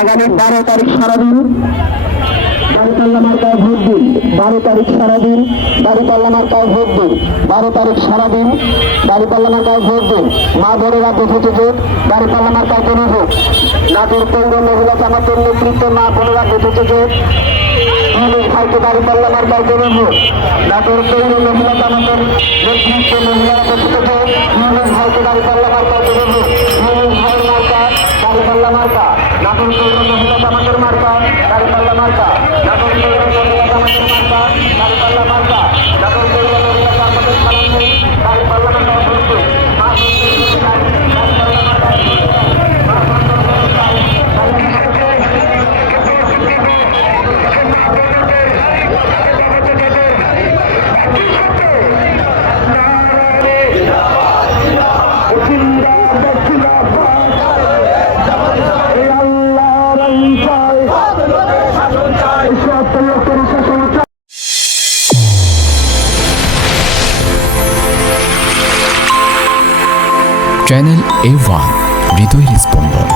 আগামী 12 তারিখ সারাদিন দাঁড়িপাল্লা মার্কায় ভোট দিন। 12 তারিখ সারাদিন দাঁড়িপাল্লা মার্কায় ভোট দিন। 12 তারিখ সারাদিন দাঁড়িপাল্লা মার্কায় ভোট দিন। মা বোনেরা বেঁচেছে যে দাঁড়িপাল্লা মার্কায় কোনো ভোট। নাটোর পৌর মহিলা জামাতের নেতৃত্বে মা বোনেরা বেঁচেছে যে ভাইকে দাঁড়িপাল্লা মার্কায় কোনো ভোট। নাটোর পৌর মহিলা জামাতের নেতৃত্বে মহিলারা বেঁচেছে যে ভাইকে দাঁড়িপাল্লা মার্কায় কোনো ভোট। ভাইয়ের মার্কা দাঁড়িপাল্লা মার্কা। নাটোর পৌর মহিলা জামাতের মার্কা দাঁড়িপাল্লা মার্কা। নাটোর পৌর মহিলা জামাতের মার্কা দাঁড়িপাল্লা মার্কা। নাটোর পৌর মহিলা জামাতের সালামে দাঁড়িপাল্লা মার্কা ভোট। চ্যানেল A1 হৃদয়ের স্পন্দন।